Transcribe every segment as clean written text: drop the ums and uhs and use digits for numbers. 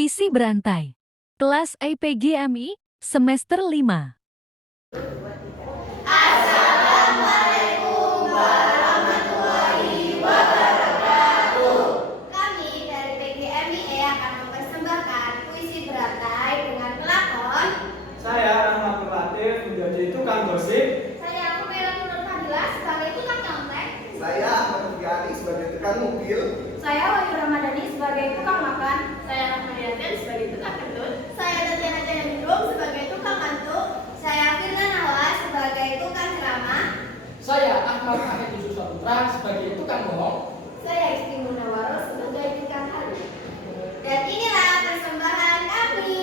Puisi Berantai. Kelas IPG MI, semester 5. Assalamualaikum warahmatullahi wabarakatuh. Kami dari PGMI akan mempersembahkan puisi berantai dengan pelakon. Saya Rahmat Latif menjadi tukang gosip. Saya Kumela Nur Fadila sebagai tukang nyontek. Saya Ahmad Fiani sebagai tukang mobil. Saya Wahyu Ramadhani sebagai tukang makan. Saya Rahma Yaten sebagai tukang kentut. Saya Tatiana Jayandrum sebagai tukang mantu. Saya Firna Nawa sebagai tukang ceramah. Saya Ahmad Ahmed Yusuf Saputra sebagai tukang bohong. Saya Isti Munawaro sebagai tukang halu. Dan inilah persembahan kami.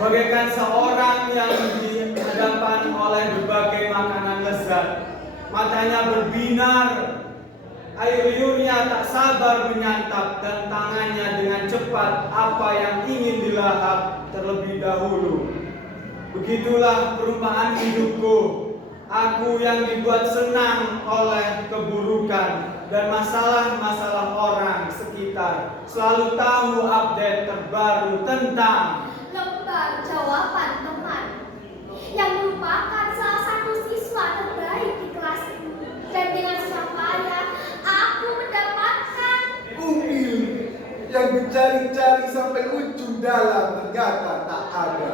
Bagaikan seorang yang dihadapan oleh berbagai makanan lezat. Matanya berbinar, air liurnya tak sabar menyantap, dan tangannya dengan cepat apa yang ingin dilahap terlebih dahulu. Begitulah perumpamaan hidupku. Aku yang dibuat senang oleh keburukan dan masalah-masalah orang sekitar. Selalu tahu update terbaru tentang Lembar jawaban teman yang merupakan salah satu siswa terbaik di kelas ini. Dan dengan susah payah aku mendapatkan Upil yang mencari-cari sampai ujung dalam ternyata tak ada.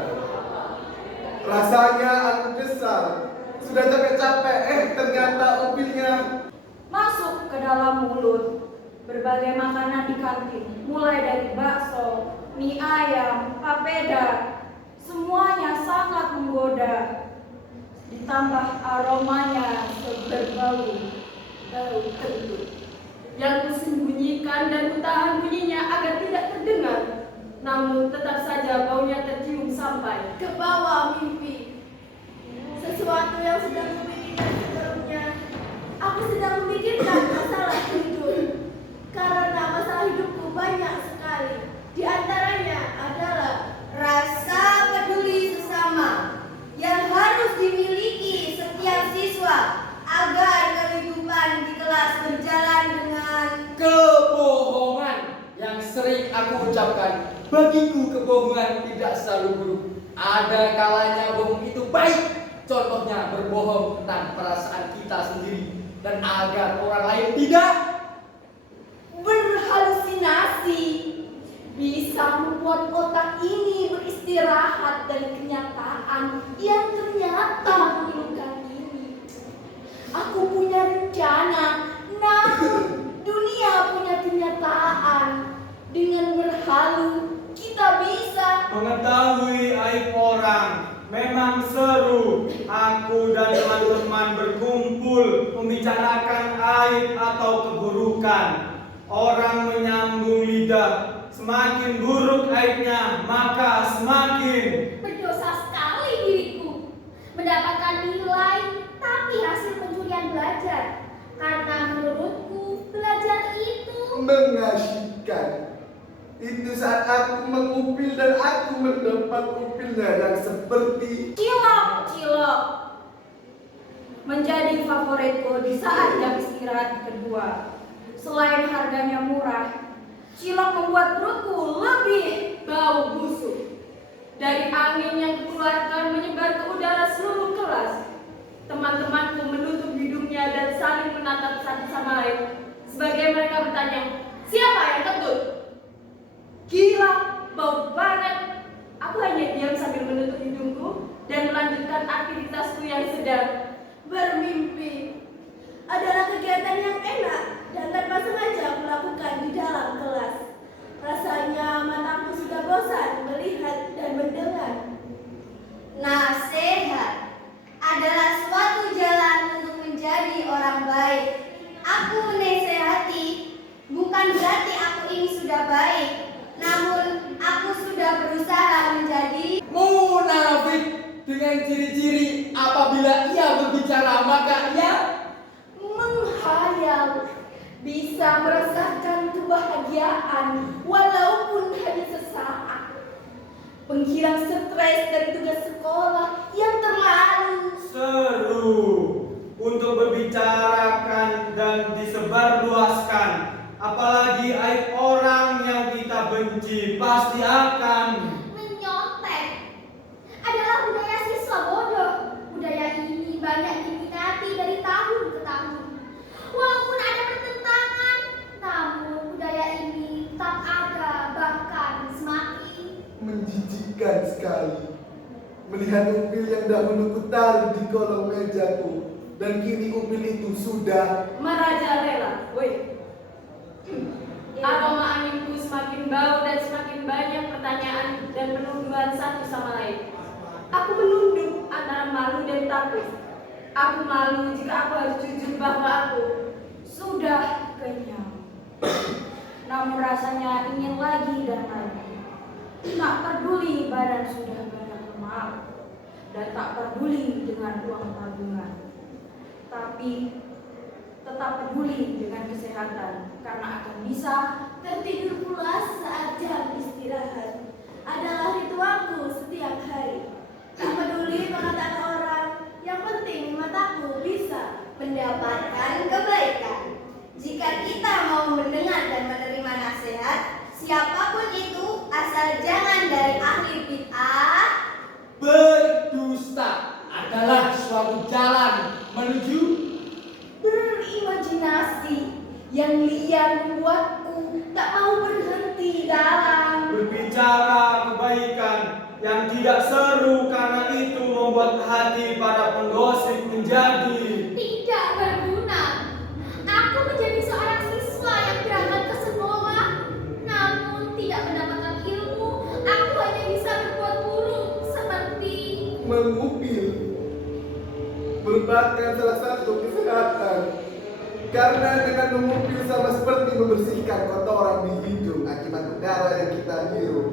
Rasanya aku kesal. Sudah capek-capek, ternyata upilnya masuk ke dalam mulut. Berbagai makanan di kantin, mulai dari bakso, mie ayam, papeda, semuanya sangat menggoda. Ditambah aromanya berbau kentut Yang kusembunyikan dan kutahan bunyinya agar tidak terdengar. Namun tetap saja baunya tercium sampai ke bawah mimpi. Sesuatu yang sedang kupikirkan sebelumnya. Aku sedang memikirkan masalah hidup. Karena masalah hidupku banyak sekali. Di antaranya adalah rasa peduli sesama yang harus dimiliki setiap siswa agar kehidupan di kelas berjalan dengan Kebohongan yang sering aku ucapkan. Bagiku kebohongan tidak selalu buruk. Ada kalanya bohong itu baik. Contohnya berbohong tentang perasaan kita sendiri dan agar orang lain tidak berhalusinasi, bisa membuat otak ini beristirahat dari kenyataan yang ternyata memilukan ini. Aku punya rencana, namun dunia punya kenyataan. Dengan berhalu, kita bisa mengetahui aib orang. Memang seru. Aku dan teman-teman berkumpul membicarakan aib atau keburukan. Orang menyambung lidah. Semakin buruk aibnya, maka semakin berdosa sekali diriku. Mendapatkan nilai, tapi hasil pencurian belajar. Karena menurutku, belajar itu mengasihkan. Itu saat aku mengupil dan aku mendapat upilnya yang seperti cilok menjadi favoritku di saat jam istirahat kedua. Selain harganya murah, cilok membuat perutku lebih bau busuk. Dari angin yang dikeluarkan menyebar ke udara seluruh kelas. Teman-temanku menutup hidungnya dan saling menatap satu sama lain. Sebagai mereka bertanya, siapa yang kentut? Gila, bau banget. Aku hanya diam sambil menutup hidungku dan melanjutkan aktivitasku yang sedang bermimpi. Adalah kegiatan yang enak dan tanpa sengaja aku lakukan di dalam kelas. Rasanya mataku sudah bosan melihat dan mendengar. Nasihat adalah suatu jalan untuk menjadi orang baik. Aku menasehati, bukan berarti aku ini sudah baik, namun aku sudah berusaha menjadi munafik dengan ciri-ciri apabila ia berbicara maka ia menghayal, bisa merasakan kebahagiaan walaupun hanya sesaat, penghilang stres dari tugas sekolah yang terlalu seru untuk berbicarakan dan disebarluaskan Apalagi aib orang yang kita benci pasti akan Menyontek adalah budaya siswa bodoh. Budaya ini banyak diminati dari tahun ke tahun. Walaupun ada pertentangan, namun budaya ini tetap ada, bahkan semakin Menjijikkan sekali melihat upil yang dahulu kutaruh di kolong mejaku, dan kini upil itu sudah Merajalela, woi. Aroma anginku semakin bau dan semakin banyak pertanyaan dan penuduhan satu sama lain. Aku menunduk antara malu dan takut. Aku malu jika aku harus jujur bahwa aku Sudah kenyang, namun rasanya ingin lagi dan lagi. Tak peduli badan sudah banyak lemak, dan tak peduli dengan uang tabungan, tapi tetap peduli dengan kesehatan, karena akan bisa tertidur pulas saat jam istirahat adalah ritualku setiap hari. Tak peduli perkataan orang, yang penting mataku bisa mendapatkan kebaikan. Jika kita mau mendengar dan menerima nasihat, siapapun itu, asal jangan dari ahli bid'ah, Berdusta adalah suatu jalan menuju berimajinasi yang liar membuatku tak mau berhenti dalam berbicara kebaikan yang tidak seru, karena itu membuat hati para penggosip menjadi tidak berguna. Aku menjadi seorang siswa yang berangkat ke sekolah, namun tidak mendapatkan ilmu. Aku hanya bisa berbuat buruk seperti mengupil, merupakan salah satu kesehatan, karena dengan mengupil sama seperti membersihkan kotoran di hidung akibat udara yang kita hirup.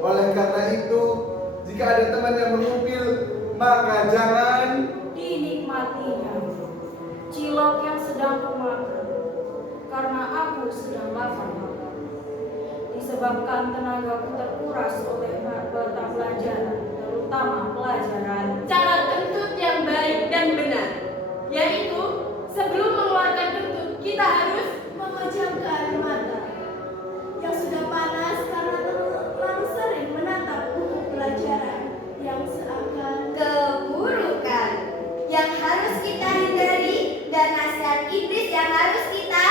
Oleh karena itu, jika ada teman yang mengupil, maka jangan dinikmatinya. Cilok yang sedang kumakan, karena aku sedang lapar. Disebabkan tenagaku terkuras oleh mata pelajaran, terutama pelajaran cara kentut yang baik dan benar, yaitu sebelum mengeluarkan kentut kita harus memejamkan mata yang sudah panas karena terlalu sering menatap buku pelajaran yang seakan keburukan yang harus kita hindari dan nasihat iblis yang harus kita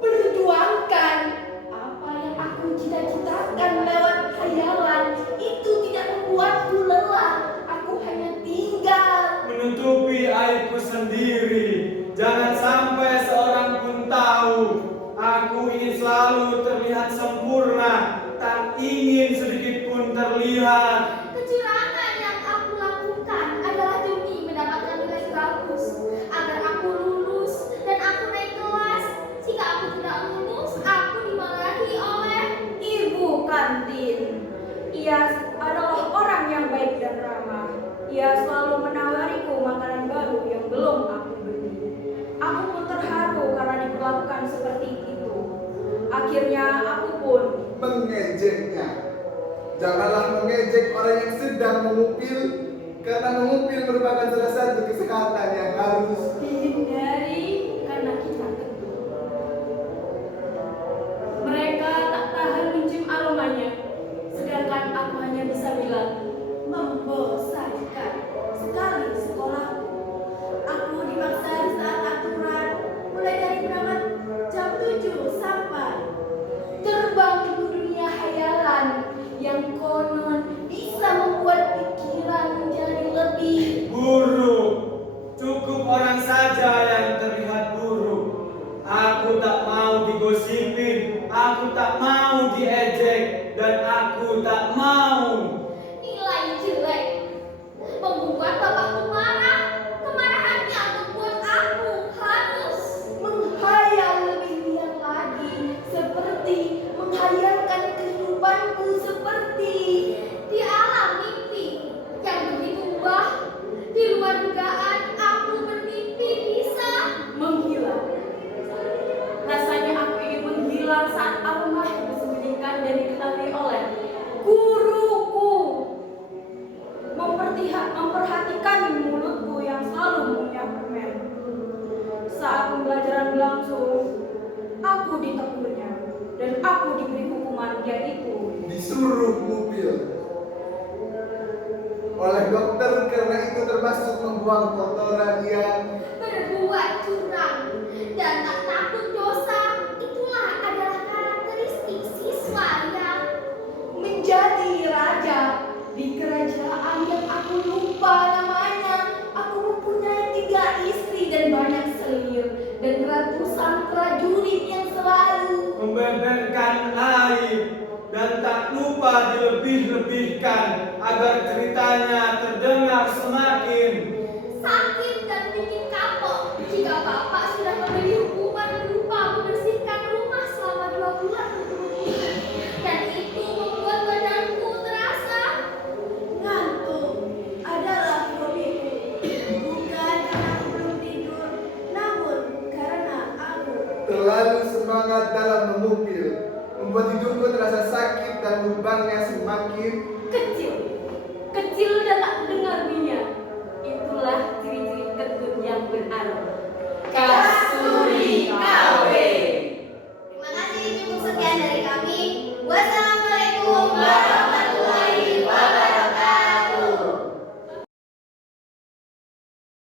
perjuangkan. Apa yang aku cita-citakan lewat khayalan itu tidak membuatku lelah. Aku hanya tinggal menutupi aibku sendiri. Jangan sampai seorang pun tahu. Aku ingin selalu terlihat sempurna, tak ingin sedikit pun terlihat kecurangan yang aku lakukan adalah demi mendapatkan nilai bagus agar aku lulus dan aku naik kelas. Jika aku tidak lulus, aku dimarahi oleh ibu kantin. Ia adalah orang yang baik dan ramah. Ia selalu menawariku makanan baru yang belum aku beli. Aku pun terharu karena diperlakukan seperti itu. Akhirnya aku pun mengejeknya. Janganlah mengejek orang yang sedang mengupil, karena mengupil merupakan salah satu kesehatan yang harus dihindari karena kita kentut. Mereka tak tahan mencium aromanya, sedangkan aku hanya bisa bilang, membosankan sekali sekolahku. Aku dipaksa di saat aturan, mulai dari berangkat jam 7 sampai terbang ke dunia hayalan yang konon bisa membuat pikiran menjadi lebih buruk. Cukup orang saja yang terlihat buruk. Aku tak mau digosipin, aku tak mau diejek, dan aku tak mau nilai jelek membuat bapakku marah. Kemarahannya membuat aku harus menghayal lebih liar lagi, seperti menghayalkan kehidupanku seperti di alam mimpi yang begitu indah. Di luar dugaan, aku bermimpi bisa menghilang. Rasanya aku ingin menghilang saat aroma disembunyikan dan diketahui oleh guruku. Memperhatikan mulutku yang selalu mengunyah permen. Saat pembelajaran berlangsung, aku bagian itu. Disuruh ngupil oleh dokter karena itu termasuk membuang kotoran yang Berbuat curang dan tak takut dosa, itulah adalah karakteristik siswa yang Menjadi raja di kerajaan yang aku lupa namanya. Aku mempunyai 3 istri dan banyak selir dan ratusan prajurit yang selalu Membeberkan aib dan tak lupa dilebih-lebihkan agar ceritanya terdengar semakin sakit dan bikin kapok. Jika Bapak sudah memberi hukuman berupa membersihkan rumah selama 2 bulan berturut-turut, dan itu membuat badanku terasa ngantuk adalah hobiku. Bukan karena aku belum tidur, namun karena aku terlalu semangat dalam mengupil, membuat hidupku terasa sakit dan lubangnya semakin